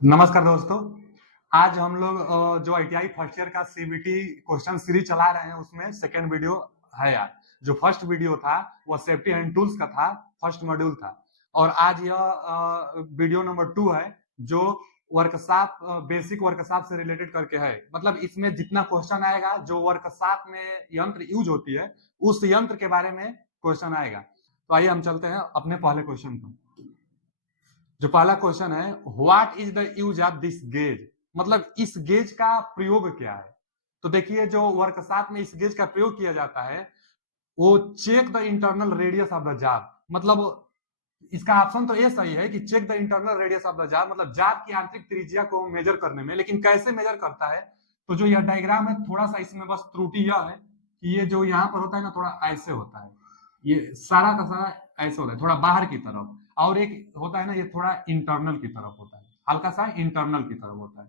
नमस्कार दोस्तों। आज हम लोग जो आईटीआई फर्स्ट ईयर का सीबीटी क्वेश्चन सीरीज चला रहे हैं उसमें सेकेंड वीडियो है यार। जो फर्स्ट वीडियो था वो सेफ्टी एंड टूल्स का था, फर्स्ट मॉड्यूल था। और आज यह वीडियो नंबर 2 है जो वर्कशॉप, बेसिक वर्कशॉप से रिलेटेड करके है। मतलब इसमें जितना क्वेश्चन आएगा जो वर्कशॉप में यंत्र यूज होती है उस यंत्र के बारे में क्वेश्चन आएगा। तो आइए हम चलते हैं अपने पहले क्वेश्चन पर। जो पहला क्वेश्चन है, what is the use of this gauge. मतलब इस गेज का प्रयोग क्या है। तो देखिए जो वर्कशॉप में इस गेज का प्रयोग किया जाता है वो check the internal radius of the job. मतलब इसका ऑप्शन तो ये सही है कि check the internal radius of the job, मतलब जॉब की आंतरिक त्रिज्या को मेजर करने में। लेकिन कैसे मेजर करता है, तो जो यह डायग्राम है थोड़ा सा इसमें बस त्रुटि यह है कि ये जो यहाँ पर होता है ना थोड़ा ऐसे होता है, ये सारा का सारा ऐसे होता है थोड़ा बाहर की तरफ, और एक होता है ना ये थोड़ा इंटरनल की तरफ होता है, हल्का सा इंटरनल की तरफ होता है।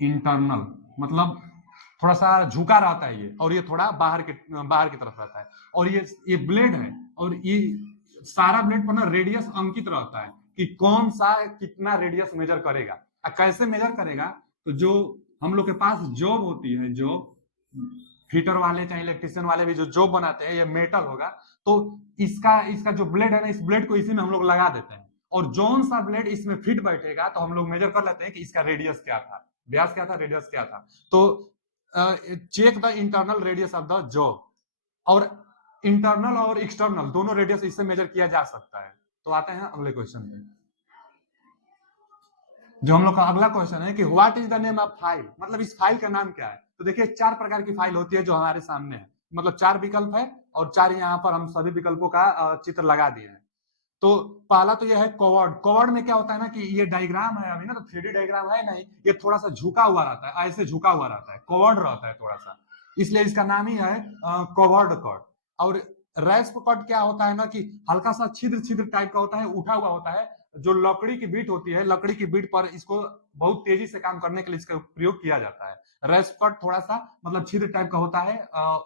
इंटरनल मतलब थोड़ा सा झुका रहता है ये, और ये थोड़ा बाहर की तरफ रहता है। और ये ब्लेड है, और ये सारा ब्लेड पर ना रेडियस अंकित रहता है कि कौन सा कितना रेडियस मेजर करेगा। कैसे मेजर करेगा, तो जो हम लोग के पास जॉब होती है, जो फिटर वाले चाहे इलेक्ट्रिशियन वाले भी जो जॉब बनाते हैं, ये मेटल होगा। तो इसका इसका जो ब्लेड है ना, इस ब्लेड को इसी में हम लोग लगा देते हैं, और जौन सा ब्लेड इसमें फिट बैठेगा तो हम लोग मेजर कर लेते हैं कि इसका रेडियस क्या था, व्यास क्या था, रेडियस क्या था। तो check the internal radius of the job. और इंटरनल और एक्सटर्नल दोनों रेडियस इससे मेजर किया जा सकता है। तो आते हैं अगले क्वेश्चन में। जो हम लोग का अगला क्वेश्चन है कि what is the name of file. मतलब इस फाइल का नाम क्या है। तो देखिए 4 प्रकार की फाइल होती है जो हमारे सामने है। मतलब 4 विकल्प है, और 4 यहाँ पर हम सभी विकल्पों का चित्र लगा दिए हैं। तो पहला तो यह है कवर्ड। कवर्ड में क्या होता है ना कि ये डायग्राम है अभी ना, तो 3D डायग्राम है नहीं, ये थोड़ा सा झुका हुआ रहता है, ऐसे झुका हुआ रहता है, कवर्ड रहता है थोड़ा सा, इसलिए इसका नाम ही है कवर्ड कट। और रैस्प कट क्या होता है ना कि हल्का सा छिद्र छिद्र टाइप का होता है, उठा हुआ होता है। जो लकड़ी की बीट होती है, लकड़ी की बीट पर इसको बहुत तेजी से काम करने के लिए इसका प्रयोग किया जाता है। रैस्प कट थोड़ा सा मतलब छिद्र टाइप का होता है,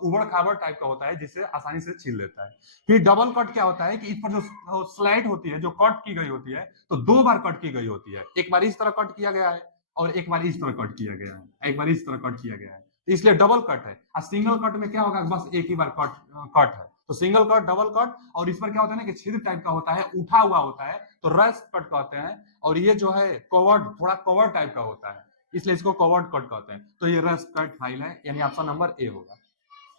उबड़ खाबड़ टाइप का होता है, जिससे आसानी से छील लेता है। फिर डबल कट क्या होता है कि इस पर जो स्लाइड होती है, जो कट की गई होती है, तो 2 बार कट की गई होती है। एक बार इस तरह कट किया गया है, और एक बार इस तरह कट किया गया है, एक बार इस तरह कट किया गया है, तो इसलिए डबल कट है। और सिंगल कट में क्या होगा, बस एक ही बार कट कट है। तो सिंगल कट, डबल कट, और इस पर क्या होता है ना कि छिद्र टाइप का होता है, उठा हुआ होता है, तो रस कट कहते हैं। और ये जो है कवर्ड, थोड़ा कवर्ड टाइप का होता है, इसलिए इसको कवर्ड कट कहते हैं। तो ये रस कट फाइल है, यानी ऑप्शन नंबर ए होगा।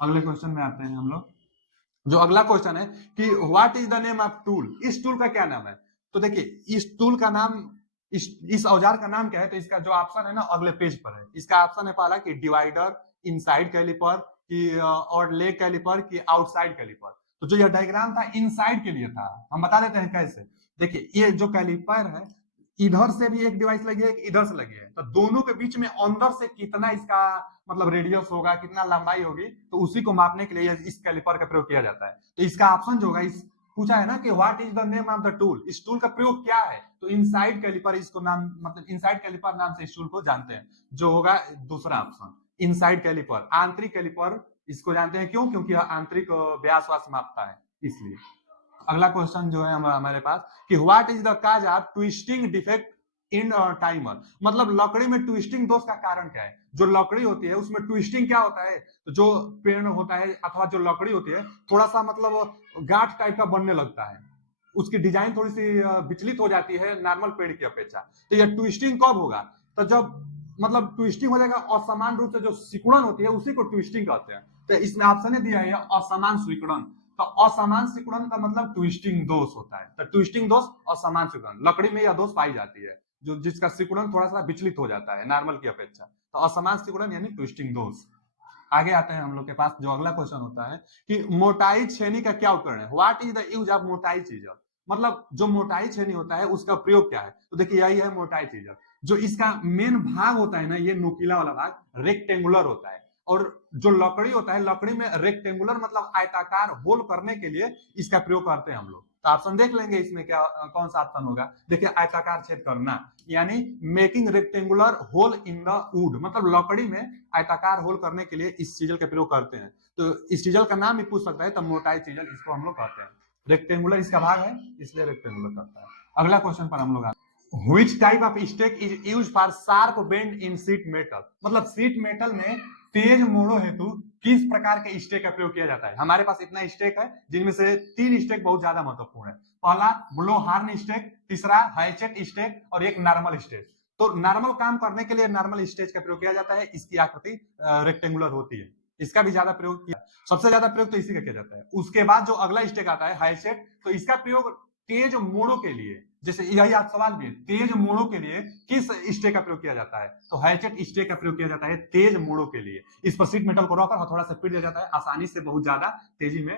अगले क्वेश्चन में आते हैं हम लोग। जो अगला क्वेश्चन है कि what is the name of tool. इस टूल का क्या नाम है। तो देखिए इस टूल का नाम, इस औजार का नाम क्या है। तो इसका जो ऑप्शन है ना अगले पेज पर है। इसका ऑप्शन है पहला कि डिवाइडर, इनसाइड कैलिपर, कि और लेग कैलिपर, कि आउटसाइड कैलिपर। तो जो यह डायग्राम था इनसाइड के लिए था, हम बता देते हैं कैसे। देखिए ये जो कैलिपर है, इधर से भी एक डिवाइस लगी है, एक इधर से लगी है, तो दोनों के बीच में अंदर से कितना इसका मतलब रेडियस होगा, कितना लंबाई होगी, तो उसी को मापने के लिए इस कैलिपर का प्रयोग किया जाता है। तो इसका ऑप्शन जो होगा, इस पूछा है ना कि what is the name of the tool, इस टूल का प्रयोग क्या है, तो इनसाइड कैलिपर इसको नाम, मतलब इनसाइड कैलिपर नाम से इस टूल को जानते हैं, जो होगा दूसरा ऑप्शन इनसाइड कैलिपर। आंतरिक कैलिपर इसको जानते हैं, क्यों, क्योंकि यह आंतरिक व्यास वास मापता है, इसलिए। अगला क्वेश्चन जो है हमारे पास कि what is the cause of twisting defect in timer. मतलब लकड़ी में ट्विस्टिंग दोष का कारण क्या है। जो लकड़ी होती है उसमें ट्विस्टिंग क्या होता है, तो जो पेड़ होता है अथवा जो लकड़ी होती है थोड़ा सा मतलब गांठ टाइप का बनने लगता है, उसकी डिजाइन थोड़ी सी विचलित हो जाती है नॉर्मल पेड़ की अपेक्षा। तो यह ट्विस्टिंग कब होगा, तो जब मतलब ट्विस्टिंग हो जाएगा असमान रूप से, जो सिकुड़न होती है उसी को ट्विस्टिंग कहते हैं। तो इसमें ऑप्शन दिया है असमान सिकुड़न। तो असमान सिकुड़न का मतलब ट्विस्टिंग दोष होता है। तो ट्विस्टिंग दोष, असमान सिकुड़न, लकड़ी में यह दोष पाई जाती है, जो जिसका सिकुड़न थोड़ा सा विचलित हो जाता है नॉर्मल की अपेक्षा। तो असमान सिकुड़न यानी ट्विस्टिंग दोष। आगे आते हैं हम लोग के पास। जो अगला क्वेश्चन होता है कि मोटाई छेनी का क्या उपकरण है। What is the use of मोटाई चीजर। मतलब जो मोटाई छेनी होता है उसका प्रयोग क्या है। तो देखिए यही है मोटाई चीजर। जो इसका मेन भाग होता है ना, ये नुकीला वाला भाग रेक्टेंगुलर होता है, और जो लकड़ी होता है, लकड़ी में रेक्टेंगुलर मतलब आयताकार होल करने के लिए इसका प्रयोग करते हैं हम लोग। तो ऑप्शन देख लेंगे इसमें क्या कौन सा ऑप्शन होगा। देखिए आयताकार छेद करना, यानी making rectangular hole in the wood. मतलब लकड़ी में आयताकार होल करने के लिए इस चीजल का प्रयोग करते हैं। तो इस चीजल का नाम भी पूछ सकता है, तब मोटाई चीजल इसको हम लोग कहते हैं। रेक्टेंगुलर इसका भाग है, इसलिए रेक्टेंगुलर करता है। अगला क्वेश्चन पर हम लोग आते हैं। Which type of stick is used for sharp bend in sheet metal? मतलब शीट मेटल में तेज मोड़ों हेतु किस प्रकार के स्टेक का प्रयोग किया जाता है? हमारे पास इतना स्टेक है जिनमें से 3 स्टेक बहुत ज्यादा महत्वपूर्ण है। पहला ब्लो हार्न स्टेक, तीसरा हैचेट स्टेक और एक नॉर्मल स्टेक। तो नॉर्मल काम करने के लिए नॉर्मल स्टेज का प्रयोग किया जाता है। इसकी आकृति रेक्टेंगुलर होती है। इसका भी ज्यादा प्रयोग किया, सबसे ज्यादा प्रयोग तो इसी का किया जाता है। उसके बाद जो अगला स्टेक आता है हैचेट, तो इसका प्रयोग तेज मोड़ों के लिए, जैसे यही आप सवाल भी है, तेज मोड़ों के लिए किस स्टेक का प्रयोग किया जाता है? तो हैचेट स्टेक का प्रयोग किया जाता है तेज मोड़ों के लिए। इस पर शीट मेटल को रखकर हथौड़ा से पीट दिया जाता है, आसानी से बहुत ज्यादा तेजी में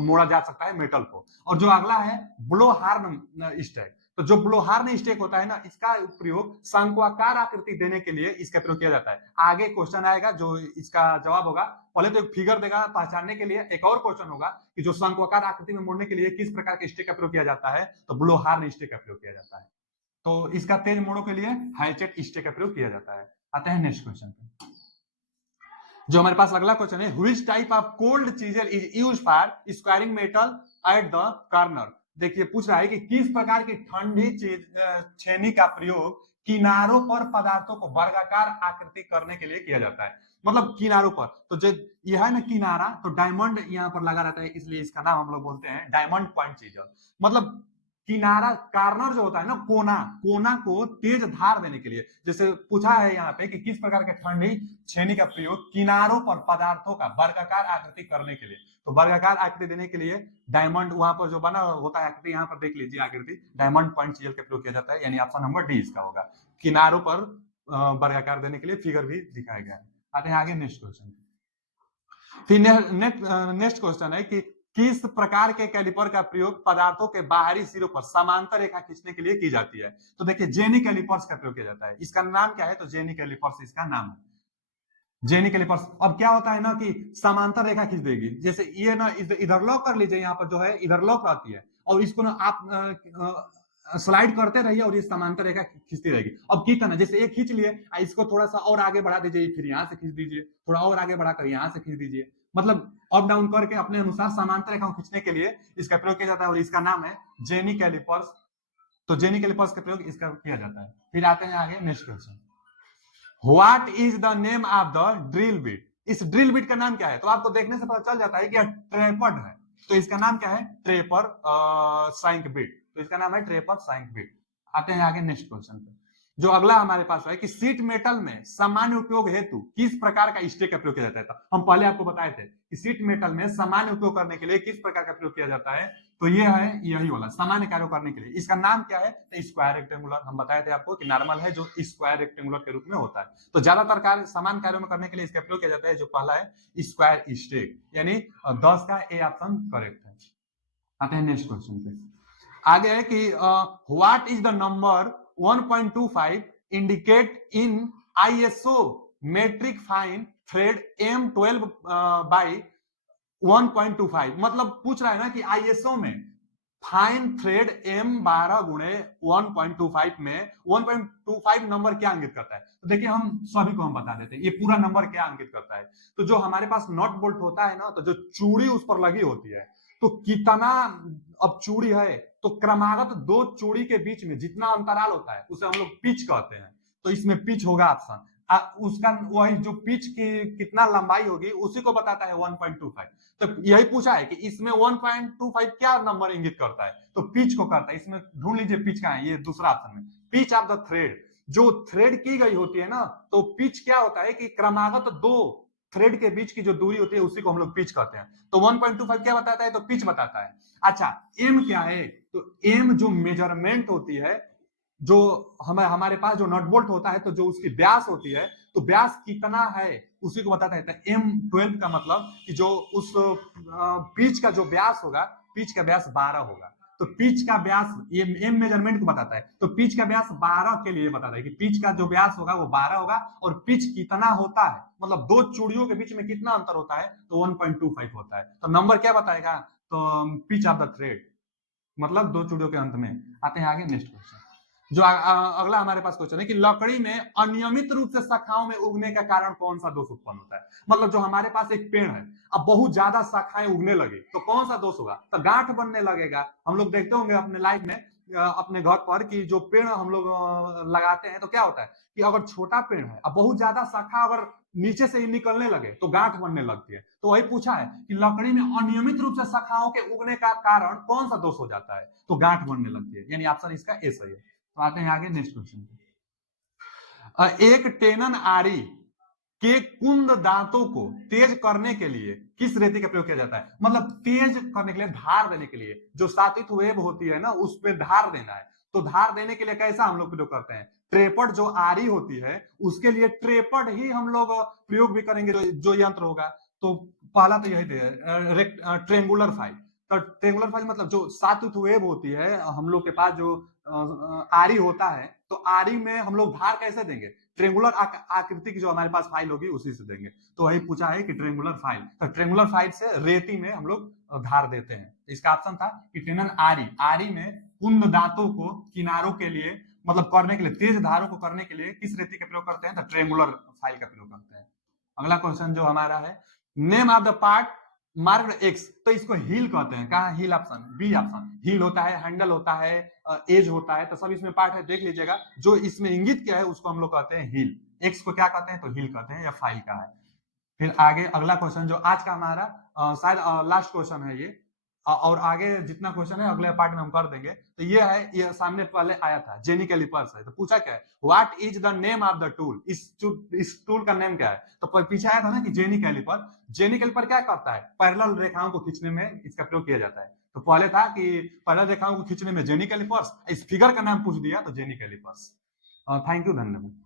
मोड़ा जा सकता है मेटल को। और जो अगला है ब्लो हार्न स्टेक, तो जो ब्लो हार्न स्टेक होता है ना, इसका प्रयोग शंक्वाकार आकृति देने के लिए इसका प्रयोग किया जाता है। आगे क्वेश्चन आएगा जो इसका जवाब होगा, पहले तो एक फिगर देगा पहचानने के लिए, एक और क्वेश्चन होगा कि जो शंक्वाकार आकृति में मोड़ने के लिए किस प्रकार के स्टेक का प्रयोग किया जाता है, तो ब्लो हार्न स्टेक का प्रयोग किया जाता है। तो इसका तेज मोड़ों के लिए हैचेट स्टेक का प्रयोग किया जाता है। आते हैं नेक्स्ट क्वेश्चन पे। जो हमारे पास अगला क्वेश्चन है, which type of cold chisel is used for squaring metal at the corner? देखिए पूछ रहा है कि किस प्रकार की ठंडी छेनी का प्रयोग किनारों पर पदार्थों को वर्गाकार आकृति करने के लिए किया जाता है। मतलब किनारों पर, तो जो यह है ना किनारा, तो डायमंड यहाँ पर लगा रहता है, इसलिए इसका नाम हम लोग बोलते हैं डायमंड पॉइंट चीजल। मतलब किनारा, कार्नर जो होता है ना, कोना, कोना को तेज धार देने के लिए। जैसे पूछा है यहाँ पे कि किस प्रकार के ठंडी छेनी का प्रयोग किनारों पर पदार्थों का वर्गाकार आकृति करने के लिए, तो वर्गाकार आकृति देने के लिए डायमंड वहां पर जो बना होता है आकृति, यहाँ पर देख लीजिए आकृति, डायमंड पॉइंट चीजल का प्रयोग किया जाता है, यानी ऑप्शन नंबर डी इसका होगा। किनारों पर वर्गाकार देने के लिए फिगर भी दिखाया गया है। आते हैं आगे नेक्स्ट क्वेश्चन। फिर नेक्स्ट क्वेश्चन है कि किस प्रकार के कैलिपर का प्रयोग पदार्थों के बाहरी सिरों पर समांतर रेखा खींचने के लिए की जाती है? तो देखिए जेनी कैलिपर्स का प्रयोग किया जाता है। इसका नाम क्या है? तो जेनी कैलिपर्स इसका नाम है, जेनी कैलिपर्स। अब क्या होता है ना कि समांतर रेखा खींच देगी, जैसे ये ना इधर लॉक कर लीजिए, यहाँ पर जो है इधर लॉक रहती है, और इसको ना आप स्लाइड करते रहिए और ये समांतर रेखा खींचती रहेगी। अब कितना, जैसे ये खींच लिए, इसको थोड़ा सा और आगे बढ़ा दीजिए, फिर यहाँ से खींच दीजिए, थोड़ा और आगे बढ़ाकर यहाँ से खींच दीजिए। मतलब अप डाउन करके अपने अनुसार समांतर रेखा खींचने के लिए इसका प्रयोग किया जाता है, और इसका नाम है जेनी कैलिपर्स। तो जेनी कैलिपर्स का प्रयोग इसका किया जाता है। फिर आते हैं आगे next question. What is the name of the drill bit? इस ड्रिल बिट का नाम क्या है? तो आपको देखने से पता चल जाता है कि यह ट्रेपर्ड है, तो इसका नाम क्या है? ट्रेपर साइंक बिट। तो इसका नाम है ट्रेपर साइंक बिट। आते हैं आगे नेक्स्ट क्वेश्चन पे। जो अगला हमारे पास है कि शीट मेटल में सामान्य उपयोग हेतु किस प्रकार का स्टेक का प्रयोग किया जाता है? हम पहले आपको बताए थे कि शीट मेटल में सामान्य उपयोग करने के लिए किस प्रकार का प्रयोग किया जाता है, तो ये है यही वाला सामान्य कार्यों करने के लिए। इसका नाम क्या है? तो स्क्वायर रेक्टेंगुलर। हम बताए थे आपको कि नॉर्मल है जो स्क्वायर रेक्टेंगुलर के रूप में होता है। तो ज्यादातर कार्य सामान्य कार्यों में करने के लिए इसका प्रयोग किया जाता है। जो पहला है स्क्वायर स्टेक, यानी 10 का ए ऑप्शन करेक्ट है। आते हैं नेक्स्ट क्वेश्चन पे। आगे है कि what is the number 1.25 indicate in ISO metric fine thread M12 by 1.25। मतलब पूछ रहा है ना कि आईएसओ में फाइन थ्रेड M12 गुणे 1.25 में 1.25 नंबर क्या अंकित करता है? तो देखिए हम सभी को हम बता देते हैं ये पूरा नंबर क्या अंकित करता है। तो जो हमारे पास नॉट बोल्ट होता है ना, तो जो चूड़ी उस पर लगी होती है, तो कितना अब चूड़ी है, तो क्रमागत दो चूड़ी के बीच में जितना अंतराल होता है उसे हम लोग पिच कहते हैं। तो इसमें पिच होगा ऑप्शन, उसका वही जो पिच की कितना लंबाई होगी उसी को बताता है 1.25। तो यही पूछा है कि इसमें 1.25 क्या नंबर इंगित करता है, तो पिच को करता है। इसमें ढूंढ लीजिए पिच का है, ये दूसरा ऑप्शन में पिच ऑफ द थ्रेड। जो थ्रेड की गई होती है ना, तो पिच क्या होता है कि क्रमागत दो थ्रेड के बीच की जो दूरी होती है उसी को हम लोग पिच कहते हैं। तो 1.25 क्या बताता है? तो पिच बताता है। अच्छा एम क्या है? तो एम जो मेजरमेंट होती है, जो हमारे पास जो नट बोल्ट होता है, तो जो उसकी व्यास होती है, तो व्यास कितना है उसी को बताता है। M12 का मतलब कि जो उस पिच का जो व्यास होगा, पिच का व्यास 12 होगा। तो पिच का व्यास ये एम मेजरमेंट को बताता है, तो पिच का व्यास 12 के लिए बताता है कि पिच का जो व्यास होगा वो 12 होगा। और पिच कितना होता है, मतलब दो चूड़ियों के बीच में कितना अंतर होता है, तो 1.25 होता है। तो नंबर क्या बताएगा? तो पिच ऑफ द थ्रेड, मतलब दो चूड़ियों के अंत में। आते हैं आगे नेक्स्ट क्वेश्चन। जो अगला हमारे पास क्वेश्चन है कि लकड़ी में अनियमित रूप से शाखाओं में उगने का कारण कौन सा दोष उत्पन्न होता है? मतलब जो हमारे पास एक पेड़ है, अब बहुत ज्यादा शाखाएं उगने लगे तो कौन सा दोष होगा? तो गांठ बनने लगेगा। हम लोग देखते होंगे अपने लाइफ में अपने घर पर कि जो पेड़ हम लोग लगाते हैं तो क्या होता है कि अगर छोटा पेड़ है अब बहुत ज्यादा शाखा अगर नीचे से ही निकलने लगे तो गांठ बनने लगती है। तो वही पूछा है कि लकड़ी में अनियमित रूप से शाखाओं के उगने का कारण कौन सा दोष हो जाता है, तो गांठ बनने लगती है, यानी ऑप्शन इसका ए सही है। तो आते हैं आगे नेक्स्ट क्वेश्चन। एक टेनन आरी के कुंद दांतों को तेज करने के लिए किस रेती का प्रयोग किया जाता है? मतलब तेज करने के लिए, धार देने के लिए, जो सातित वेब होती है ना उस पे धार देना है, तो धार देने के लिए कैसा हम लोग प्रयोग करते हैं? ट्रेपड जो आरी होती है उसके लिए ट्रेपड ही हम लोग प्रयोग भी करेंगे, जो यंत्र होगा। तो पहला तो यही ट्रेंगुलर फाइल। तो ट्रेंगुलर फाइल मतलब जो सातित वेब होती है, हम लोग के पास जो आरी होता है, तो आरी में हम लोग धार कैसे देंगे? ट्रेंगुलर आकृति की जो हमारे पास फाइल होगी उसी से देंगे। तो वही पूछा है कि ट्रेंगुलर फाइल, तो ट्रेंगुलर फाइल से रेती में हम लोग धार देते हैं। इसका ऑप्शन था कि टेनन आरी, आरी में कुंद दांतों को किनारों के लिए मतलब करने के लिए, तेज धारों को करने के लिए किस रेती का प्रयोग करते हैं? तो ट्रेंगुलर फाइल का प्रयोग करते हैं। अगला क्वेश्चन जो हमारा है, name of the part marked X, तो इसको हील कहते हैं। कहा heel? Option B option. Heel होता है, हैंडल होता है, एज होता है, तो सब इसमें पार्ट है, देख लीजिएगा। जो इसमें इंगित किया है उसको हम लोग कहते हैं हील। एक्स को क्या कहते हैं? तो हील कहते हैं, या फाइल का है। फिर आगे अगला क्वेश्चन जो आज का हमारा शायद लास्ट क्वेश्चन है ये, और आगे जितना क्वेश्चन है अगले पार्ट में हम कर देंगे। तो ये है, ये सामने पहले आया था, जेनी कैलिपर्स है। तो पूछा क्या है, what is the name of the tool? इस टूल का नेम क्या है? तो पीछे आया था ना कि जेनी कैलिपर। जेनी कैलिपर क्या करता है? पैरेलल रेखाओं को खींचने में इसका प्रयोग किया जाता है। तो पहले था कि पैरेलल रेखाओं को खींचने में जेनी कैलिपर्स, इस फिगर का नाम पूछ दिया तो जेनी कैलिपर्स। थैंक यू, धन्यवाद।